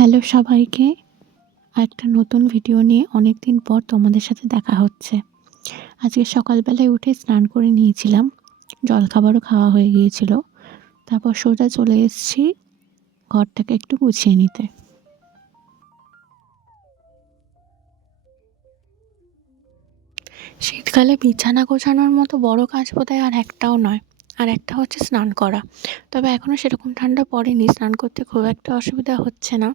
Hello সবাইকে। একটা নতুন ভিডিও নিয়ে অনেক দিন পর তোমাদের সাথে দেখা হচ্ছে। আজকে সকালবেলায় উঠে স্নান করে নিয়েছিলাম। জলখাবারও খাওয়া হয়ে গিয়েছিল। তারপর সোজা চলে এসেছি ঘরটাকে একটু গুছিয়ে নিতে। শীতকালে বিছানা গোছানোর মতো বড় কাজ বোধহয় আর একটাও নয়। আর একটা হচ্ছে স্নান করা। তবে এখনও সেরকম ঠান্ডা পড়েনি, স্নান করতে খুব একটা অসুবিধা হচ্ছে না।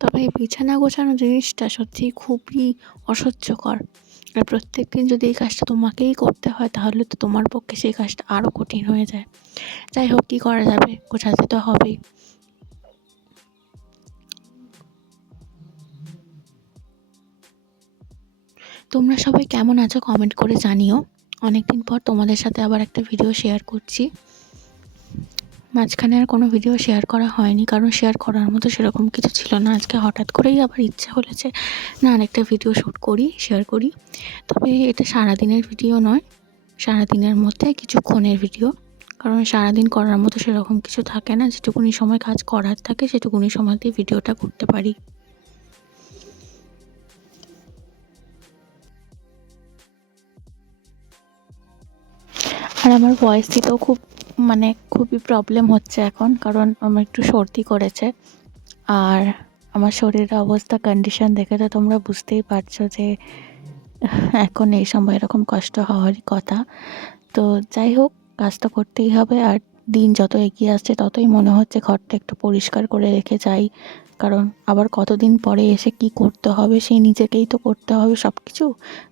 তবে এই বিছানা গোছানো জিনিসটা সত্যিই খুবই অসহ্যকর। আর প্রত্যেকদিন যদি এই কাজটা তোমাকেই করতে হয় তাহলে তো তোমার পক্ষে সেই কাজটা আরও কঠিন হয়ে যায়। যাই হোক, কী করা যাবে, গোছাতে তো হবেই। তোমরা সবাই কেমন আছো কমেন্ট করে জানিও। অনেকদিন পর তোমাদের সাথে আবার একটা ভিডিও শেয়ার করছি। মাঝখানে আর কোনো ভিডিও শেয়ার করা হয়নি, কারণ শেয়ার করার মতো সেরকম কিছু ছিল না। আজকে হঠাৎ করেই আবার ইচ্ছে হলেছে না আরেকটা ভিডিও শ্যুট করি, শেয়ার করি। তবে এটা সারাদিনের ভিডিও নয়, সারাদিনের মধ্যে কিছুক্ষণের ভিডিও। কারণ সারাদিন করার মতো সেরকম কিছু থাকে না, যেটুকুনি সময় কাজ করার থাকে সেটুকুনি সময়তেই ভিডিওটা করতে পারি। আর আমার ভয়েস দিতেও খুবই প্রবলেম হচ্ছে এখন, কারণ আমার একটু সর্দি করেছে। আর আমার শরীরের অবস্থা, কন্ডিশন দেখে তো তোমরা বুঝতেই পারছো যে এখন এই সময় এরকম কষ্ট হওয়ারই কথা। তো যাই হোক, কাজ তো করতেই হবে। আর দিন যত এগিয়ে আসছে ততই মনে হচ্ছে ঘরটা একটু পরিষ্কার করে রেখে যাই, কারণ আবার কতদিন পরে এসে কি করতে হবে, সেই নিজেকেই তো করতে হবে সব কিছু।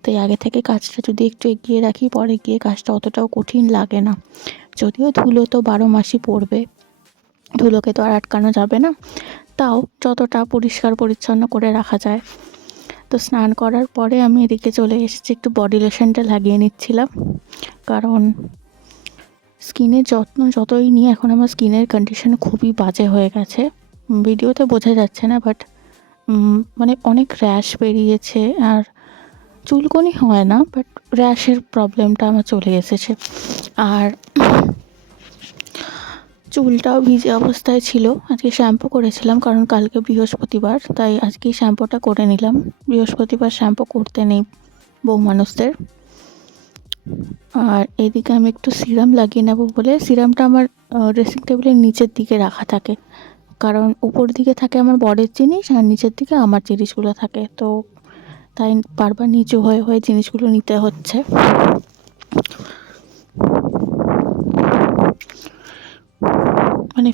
তাই আগে থেকে কাজটা যদি একটু এগিয়ে রাখি, পরে গিয়ে কাজটা অতটাও কঠিন লাগে না। যদিও ধুলো তো 12 মাসই পড়বে, ধুলোকে তো আর আটকানো যাবে না। তাও যতটা পরিষ্কার পরিচ্ছন্ন করে রাখা যায়। তো স্নান করার পরে আমি এদিকে চলে এসেছি, একটু বডি লোশনটা লাগিয়ে নিচ্ছিলাম। কারণ স্কিনের যত্ন যতই নিই, এখন আমার স্কিনের কন্ডিশন খুবই বাজে হয়ে গেছে। ভিডিওতে বোঝা যাচ্ছে না, বাট অনেক র্যাশ বেরিয়েছে। আর চুলকনি হয় না, বাট র্যাশের প্রবলেমটা আমার চলে এসেছে। আর চুলটাও ভিজে অবস্থায় ছিল। আজকে শ্যাম্পু করেছিলাম, কারণ কালকে বৃহস্পতিবার, তাই আজকেই শ্যাম্পুটা করে নিলাম। বৃহস্পতিবার শ্যাম্পু করতে নেই বউ মানুষদের। আর এদিকে আমি একটু সিরাম লাগিয়ে নেবো বলে, সিরামটা আমার ড্রেসিং টেবিলের নিচের দিকে রাখা থাকে, কারণ উপর দিকে থাকে আমার বরের জিনিস আর নিচের দিকে আমার জিনিসগুলো থাকে। তো তাই বারবার নিচু হয়ে হয়ে জিনিসগুলো নিতে হচ্ছে।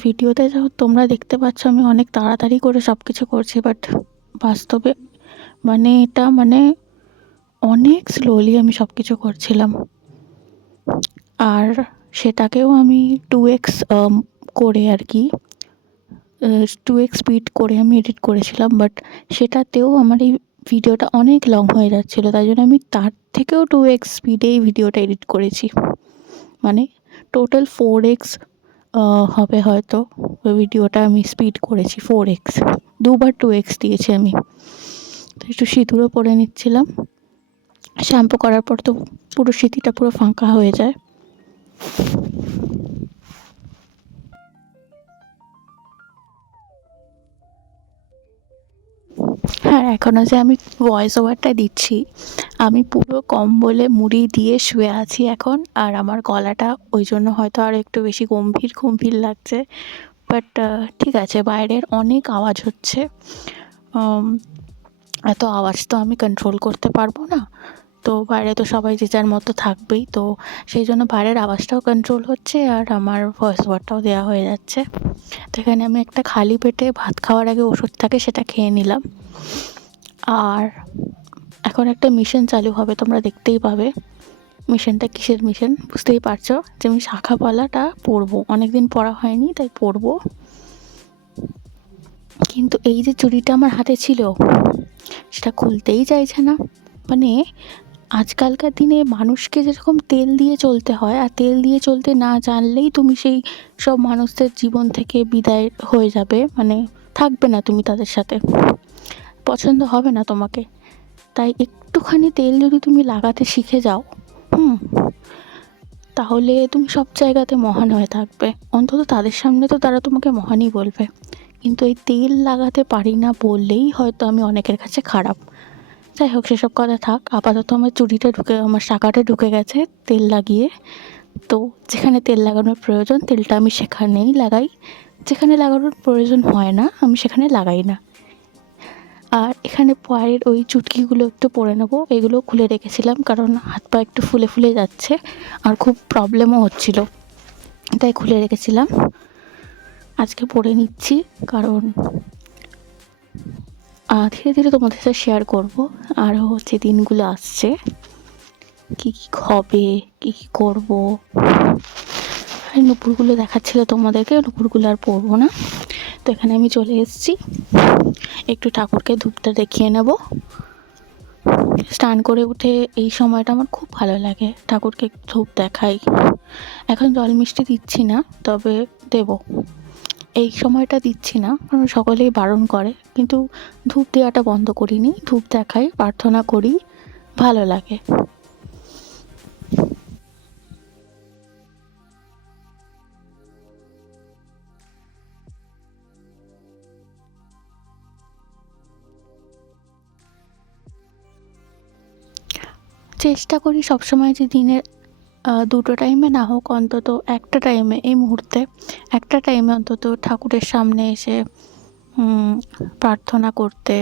ভিডিওতে তোমরা দেখতে পাচ্ছ আমি অনেক তাড়াতাড়ি করে সব কিছু করছি, বাট বাস্তবে এটা অনেক স্লোলি আমি সব কিছু করছিলাম। আর সেটাকেও আমি 2x করে আর কি 2x স্পিড করে আমি এডিট করেছিলাম, বাট সেটাতেও আমার এই ভিডিওটা অনেক লং হয়ে যাচ্ছিলো। তাই জন্য আমি তার থেকেও 2x স্পিডে এই ভিডিওটা এডিট করেছি। টোটাল 4x হবে হয়তো। ওই ভিডিওটা আমি স্পিড করেছি 4x, দুবার 2x দিয়েছি আমি। তো একটু সিঁদুরও পরে নিচ্ছিলাম। শ্যাম্পু করার পর তো পুরো সিঁথিটা পুরো ফাঁকা হয়ে যায়। হ্যাঁ, এখনও যে আমি ভয়েস ওভারটা দিচ্ছি, আমি পুরো কম্বলে মুড়ি দিয়ে শুয়ে আছি এখন। আর আমার গলাটা ওই জন্য হয়তো আরও একটু বেশি গম্ভীর গম্ভীর লাগছে। বাট ঠিক আছে, বাইরের অনেক আওয়াজ হচ্ছে। এত আওয়াজ তো আমি কন্ট্রোল করতে পারবো না। তো বাইরে তো সবাই যে যার মতো থাকবেই, তো সেই জন্য বাইরের আওয়াজটাও কন্ট্রোল হচ্ছে আর আমার ভয়েস ওভারটাও দেওয়া হয়ে যাচ্ছে। তো এখানে আমি একটা খালি পেটে ভাত খাওয়ার আগে ওষুধ থাকে সেটা খেয়ে নিলাম। আর এখন একটা মিশন চালু হবে, তোমরা দেখতেই পাবে। মিশনটা কিসের মিশন বুঝতেই পারছো, যে আমি শাখা পলাটা পরবো। অনেকদিন পরা হয়নি, তাই পরবো। কিন্তু এই যে চুড়িটা আমার হাতে ছিল, সেটা খুলতেই চাইছে না। আজকালকার দিনে মানুষকে যেরকম তেল দিয়ে চলতে হয়, আর তেল দিয়ে চলতে না জানলেই তুমি সেই সব মানুষদের জীবন থেকে বিদায় হয়ে যাবে, থাকবে না তুমি তাদের সাথে, পছন্দ হবে না তোমাকে। তাই একটুখানি তেল যদি তুমি লাগাতে শিখে যাও, তাহলে তুমি সব জায়গাতে মহান হয়ে থাকবে। অন্তত তাদের সামনে তো তারা তোমাকে মহানই বলবে। কিন্তু এই তেল লাগাতে পারি না বললেই হয়তো আমি অনেকের কাছে খারাপ। যাই হোক, সেসব কথা থাক। আপাতত আমার শাখাটা ঢুকে গেছে তেল লাগিয়ে। তো যেখানে তেল লাগানোর প্রয়োজন তেলটা আমি সেখানেই লাগাই, যেখানে লাগানোর প্রয়োজন হয় না আমি সেখানে লাগাই না। আর এখানে পায়ের ওই চুটকিগুলো একটু পরে নেবো, এগুলো খুলে রেখেছিলাম কারণ হাত পা একটু ফুলে ফুলে যাচ্ছে আর খুব প্রবলেমও হচ্ছিল, তাই খুলে রেখেছিলাম। আজকে পরে নিচ্ছি কারণ ধীরে ধীরে তোমাদের সাথে শেয়ার করবো আরও হচ্ছে দিনগুলো আসছে কী কী হবে, কী কী করবো। আর নুপুরগুলো দেখাচ্ছিল তোমাদেরকে, নুপুরগুলো আর পরবো না। তো এখানে আমি চলে এসেছি, একটু ঠাকুরকে ধূপটা দেখিয়ে নেব। স্নান করে উঠে এই সময়টা আমার খুব ভালো লাগে, ঠাকুরকে ধূপ দেখাই। এখন জল মিষ্টি দিচ্ছি না, তবে দেব। এই সময়টা দিচ্ছি না কারণ সকলেই বারণ করে, কিন্তু ধূপ দেওয়াটা বন্ধ করিনি, ধূপ দেখাই, প্রার্থনা করি, ভালো লাগে। চেষ্টা করি সবসময় যে দিনের দুটো টাইমে না হোক, অন্তত একটা টাইমে, এই মুহূর্তে একটা টাইমে অন্তত ঠাকুরের সামনে এসে প্রার্থনা করতে,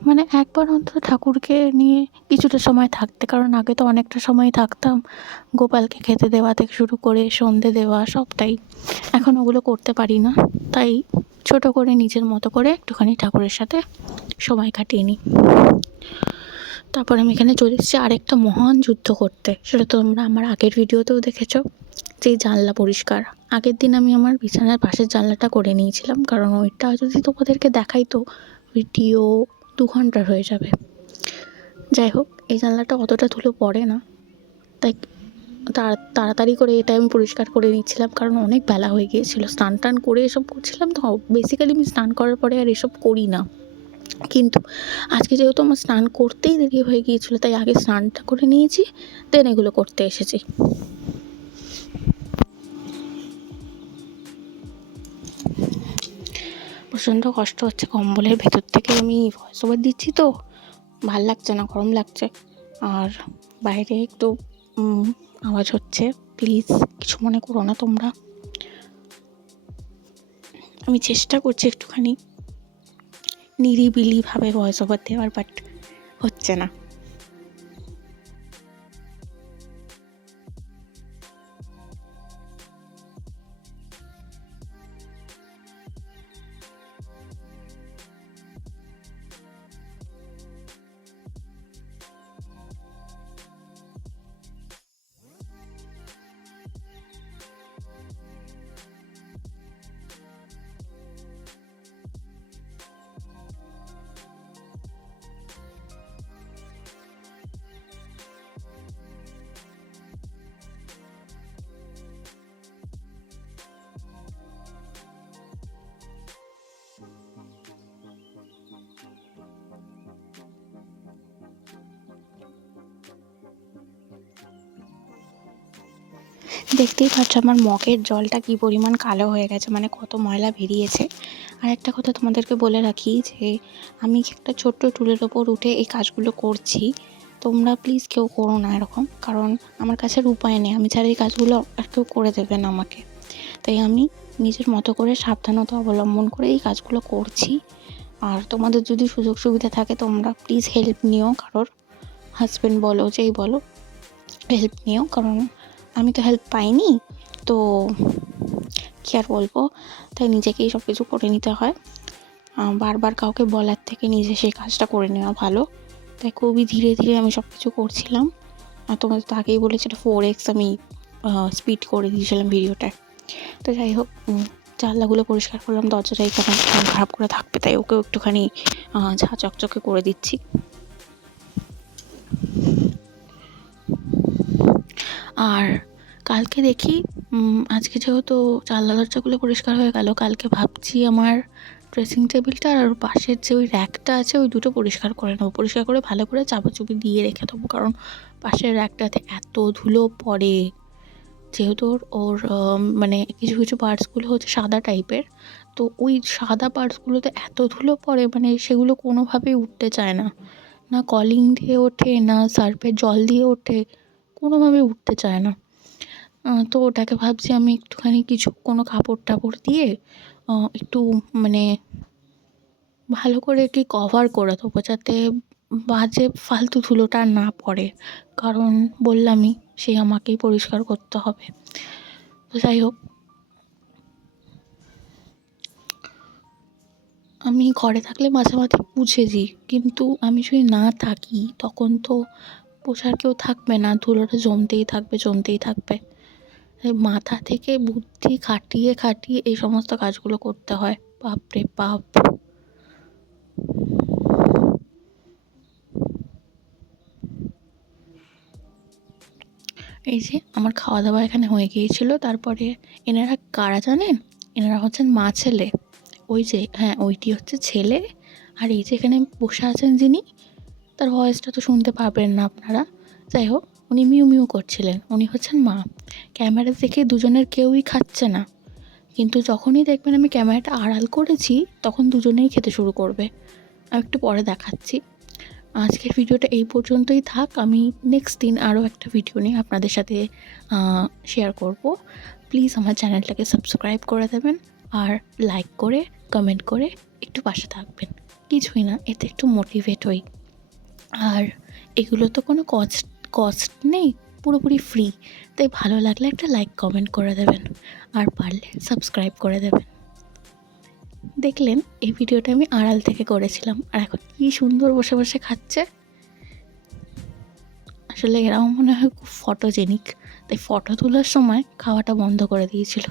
মানে একবার অন্তত ঠাকুরকে নিয়ে কিছুটা সময় থাকতে। কারণ আগে তো অনেকটা সময় থাকতাম, গোপালকে খেতে দেওয়া থেকে শুরু করে সন্ধে দেওয়া সবটাই। এখন ওগুলো করতে পারি না, তাই ছোট করে নিজের মতো করে একটুখানি ঠাকুরের সাথে সময় কাটিয়ে নিই। তারপর আমি এখানে চলে এসেছি আরেকটা মহান যুদ্ধ করতে। সেটা তোমরা আমার আগের ভিডিওতেও দেখেছো, যেই জানলা পরিষ্কার। আগের দিন আমি আমার বিছানার পাশের জানলাটা করে নিয়েছিলাম, কারণ ওইটা যদি তোমাদেরকে দেখাই তো ভিডিও 2 ঘন্টার হয়ে যাবে। যাই হোক, এই জানলাটা অতটা ধুলো পড়ে না, তাই তাড়াতাড়ি করে এটা আমি পরিষ্কার করে নিচ্ছিলাম, কারণ অনেক বেলা হয়ে গিয়েছিলো। স্নান টান করে এসব করছিলাম তো। বেসিক্যালি আমি স্নান করার পরে আর এসব করি না, কিন্তু আজকে যেহেতু আমার স্নান করতেই দেরি হয়ে গিয়েছিলো, তাই আগে স্নানটা করে নিয়েছি, দেন এগুলো করতে এসেছি। প্রচণ্ড কষ্ট হচ্ছে, কম্বলের ভেতর থেকে আমি ভয়েস ওভার দিচ্ছি তো ভাল লাগছে না, গরম লাগছে। আর বাইরে একটু আওয়াজ হচ্ছে, প্লিজ কিছু মনে করো না তোমরা। আমি চেষ্টা করছি একটুখানি নিরিবিলিভাবে ভয়েস ওভার দেওয়ার, বাট হচ্ছে না। দেখতেই পাচ্ছ আমার মগের জলটা কী পরিমাণ কালো হয়ে গেছে, মানে কত ময়লা বেরিয়েছে। আর একটা কথা তোমাদেরকে বলে রাখি, যে আমি একটা ছোট্ট টুলের ওপর উঠে এই কাজগুলো করছি, তোমরা প্লিজ কেউ করো না এরকম, কারণ আমার কাছে আর উপায় নেই, আমি ছাড়া এই কাজগুলো আর কেউ করে দেবে না আমাকে। তাই আমি নিজের মতো করে সাবধানতা অবলম্বন করে এই কাজগুলো করছি। আর তোমাদের যদি সুযোগ সুবিধা থাকে তোমরা প্লিজ হেল্প নিও, কারোর হাজব্যান্ড বলো, যেই বলো, হেল্প নিও, কারণ আমি তো হেল্প পাইনি, তো কী আর বলবো। তাই নিজেকেই সব কিছু করে নিতে হয়, বারবার কাউকে বলার থেকে নিজে সেই কাজটা করে নেওয়া ভালো। তাই খুবই ধীরে ধীরে আমি সব কিছু করছিলাম। আর তোমাদের তো আগেই বলেছি, এটা 4x আমি স্পিড করে দিয়েছিলাম ভিডিওটায়। তো যাই হোক, জানলাগুলো পরিষ্কার করলাম, দরজাটাই কেমন খারাপ করে থাকবে, তাই ওকেও একটুখানি ঝা চকচকে করে দিচ্ছি। আর কালকে দেখি, আজকে যেহেতু জানলা দরজাগুলো পরিষ্কার হয়ে গেল, কালকে ভাবছি আমার ড্রেসিং টেবিলটা আর পাশের যে ওই র্যাকটা আছে ওই দুটো পরিষ্কার করে নেবো। পরিষ্কার করে ভালো করে চাপাচুপি দিয়ে রেখে দেবো, কারণ পাশের র্যাকটাতে এত ধুলো পড়ে, যেহেতু ওর মানে কিছু কিছু পার্টসগুলো হচ্ছে সাদা টাইপের, তো ওই সাদা পার্টসগুলোতে এত ধুলো পড়ে, মানে সেগুলো কোনোভাবেই উঠতে চায় না। না কলিং দিয়ে ওঠে, না সার্ফের জল দিয়ে ওঠে, কোনোভাবেই উঠতে চায় না। তো ওটাকে ভাবছি আমি একটুখানি কিছু কোনো কাপড় টাপড় দিয়ে একটু মানে ভালো করে একটু কভার করে দেবো, যাতে বাজে ফালতু ধুলোটা আর না পড়ে। কারণ বললামই, সে আমাকেই পরিষ্কার করতে হবে। তো যাই হোক, আমি ঘরে থাকলে মাঝে মাঝে মুছে দিই, কিন্তু আমি যদি না থাকি তখন তো পোছার কেউ থাকবে না, ধুলোটা জমতেই থাকবে জমতেই থাকবে। তাই মাথা থেকে বুদ্ধি খাটিয়ে খাটিয়ে এই সমস্ত কাজগুলো করতে হয়। বাপরে বাপ! এই যে আমার খাওয়া দাওয়া এখানে হয়ে গিয়েছিল। তারপরে এনারা কারা জানেন? এনারা হচ্ছেন মা ছেলে। ওই যে, হ্যাঁ, ওইটি হচ্ছে ছেলে। আর এই যে এখানে বসে আছেন যিনি, তার ভয়েসটা তো শুনতে পাবেন না আপনারা। যাই হোক, উনি মিউ মিউ করছিলেন, উনি হচ্ছেন মা। ক্যামেরা দেখে দুজনের কেউই খাচ্ছে না, কিন্তু যখনই দেখবেন আমি ক্যামেরাটা আড়াল করেছি তখন দুজনেই খেতে শুরু করবে। আমি একটু পরে দেখাচ্ছি। আজকের ভিডিওটা এই পর্যন্তই থাক। আমি নেক্সট দিন আরও একটা ভিডিও নিয়ে আপনাদের সাথে শেয়ার করব। প্লিজ আমার চ্যানেলটাকে সাবস্ক্রাইব করে দেবেন, আর লাইক করে কমেন্ট করে একটু পাশে থাকবেন। কিছুই না, এতে একটু মোটিভেট হই। আর এগুলো তো কোনো কস্ট নেই, পুরোপুরি ফ্রি। তাই ভালো লাগলে একটা লাইক কমেন্ট করে দেবেন, আর পারলে সাবস্ক্রাইব করে দেবেন। দেখলেন, এই ভিডিওটা আমি আড়াল থেকে করেছিলাম, আর এখন কী সুন্দর বসে বসে খাচ্ছে। আসলে এরাও মনে হয় খুব ফটোজেনিক, তাই ফটো তোলার সময় খাওয়াটা বন্ধ করে দিয়েছিল।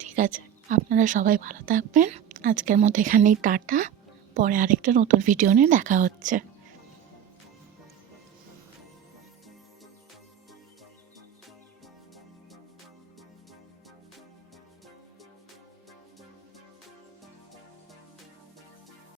ঠিক আছে, আপনারা সবাই ভালো থাকবেন। আজকের মতো এখানেই টাটা। পরে আরেকটা নতুন ভিডিও নিয়ে দেখা হচ্ছে।